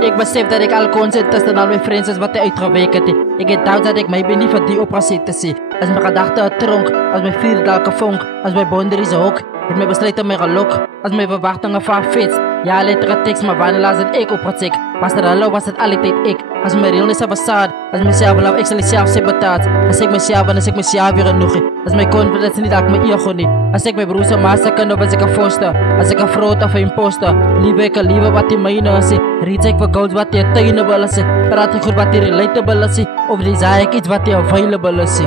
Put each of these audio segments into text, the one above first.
Ik besef dat ik al consent is dan al mijn vrienden is wat hij uitgeweken heeft. Ik heb doubt dat ik mij ben niet van die opgezet te zien. Als mijn gedachten een tronk, als mijn vierde dalke vonk, als mijn boundaries een hok, het mij besluiten mijn geluk, als mijn verwachtingen van fits. Ja, lettere tekst, maar wanneer laat het ik opgezet? Was er al was het altijd ik. Als mijn realness is façade, als mezelf love, ik zal zelf sabotage. Als ik mezelf en als ik mezelf weer genoeg. Als mijn confidence niet, dat ik mijn ego niet. Als ik mijn broers en master kan of als ik een foster. Als ik een fraud of een imposter. Lieve ik een lieve wat die mijne is. Reach ik voor goals wat die attainable is. Praat ik goed wat die relatable is. Of desire ik iets wat die available is.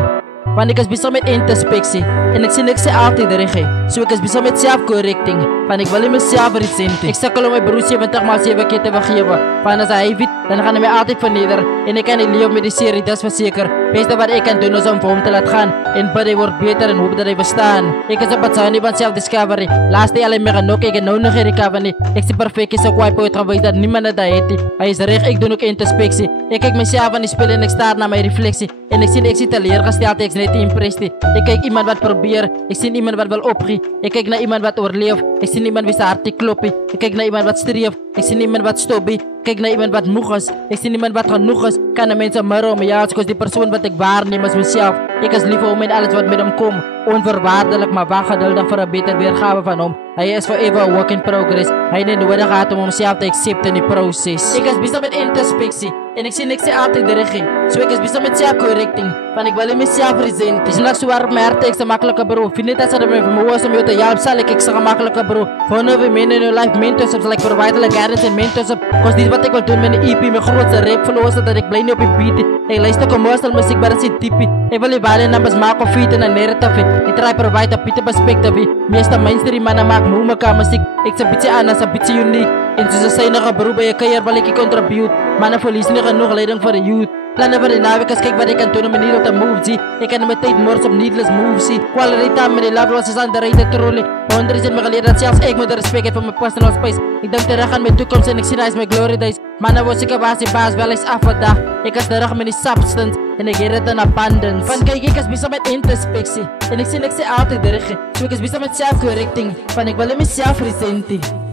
Want ik is bezig met introspectie. En ik zie niks altijd de regie. Zo ik is bezig met zelfcorrecting. Want ik wil in mezelf recenten. Ik sukkel om mijn broers 70 maal 7 keer te vergeven. Van als hij weet, dan gaan hij mij altijd vernederen. En ik kan niet leven met die serie, dat is verzekerd. Beste wat ik kan doen is om voor hem te laten gaan. En bid hij wordt beter en hoop dat hij bestaan. Ik is op het zijn van self-discovery. Laatst hij alleen meer genoeg, ik heb nou nog geen recovery. Ik zie perfect, is ook wipe uitgewezen dat niemand dat heeft. Hij is recht, ik doe ook introspectie. Ik kijk mezelf aan die spelen en ik sta naar mijn reflectie. En ik zie teleurgesteld, ik zie niet impressie. Ik kijk iemand wat probeert, ik zie iemand wat wil opgie. Ik kijk naar iemand wat overleeft, ik zie iemand wie zijn hart klopt. Ik kijk naar iemand wat streeft, ik zie iemand wat stopt. Kijk naar iemand wat moeg is, ik zie iemand wat genoeg is. Kan de mensen maar om ja, als die persoon wat ik waarneem is mezelf. Ik is lief om in alles wat met hem komt. Onvoorwaardelijk, maar wacht geduldig voor een beter weergave van hem. Hij is forever a work in progress. Hij neemt nodig gehad om hemzelf te accepten in die proces. Ik is bezig met introspectie en ik zie niks altijd de regie. Zo ik is bezig met zelfcorrecting, want ik wil in mezelf resenten. Is nog zo waar op mijn hart, ik is een makkelijke bro. Vind niet dat ze er met me was om je te helpen, zal ik een makkelijke bro. Voor nu we men in hun life mentors op, zal ik provide guidance en mentors op. Kost niet wat ik wil doen met een EP, mijn grootste rap verlozen, dat ik blij niet op je beat. Ik luister commercial muziek, maar dat zit typie. Ik wil die waarde nummers maken of feet en een narrative. Ik try provide een Pieter perspectief. Meeste mainstream mannen maken moe mekaar muziek. Ik zeg een beetje anders, een beetje uniek. En zo zijn er beroep bij je keer wil ik contribute. Mannen verliezen niet genoeg leiding voor de youth. Plannen voor de naweek, als kijk wat ik kan doen om een op de move zie. Ik kan met tijd morse op needless moves zie. Quality time met die love was is aan de reden trolley. Wonder is het me geleerd dat zelfs ik moet de respect heb voor mijn personal space. Ik denk terug aan mijn toekomst en ik zie dat is mijn glory days. Mannen was ik een baas wel eens af vandaag. Ik is terug met die substance en ik geef het in abundance. Van kijk ik is bezig met introspectie en ik zie niks altijd de regie. Zo ik is bezig met self-correcting, van ik wil in mezelf resenten.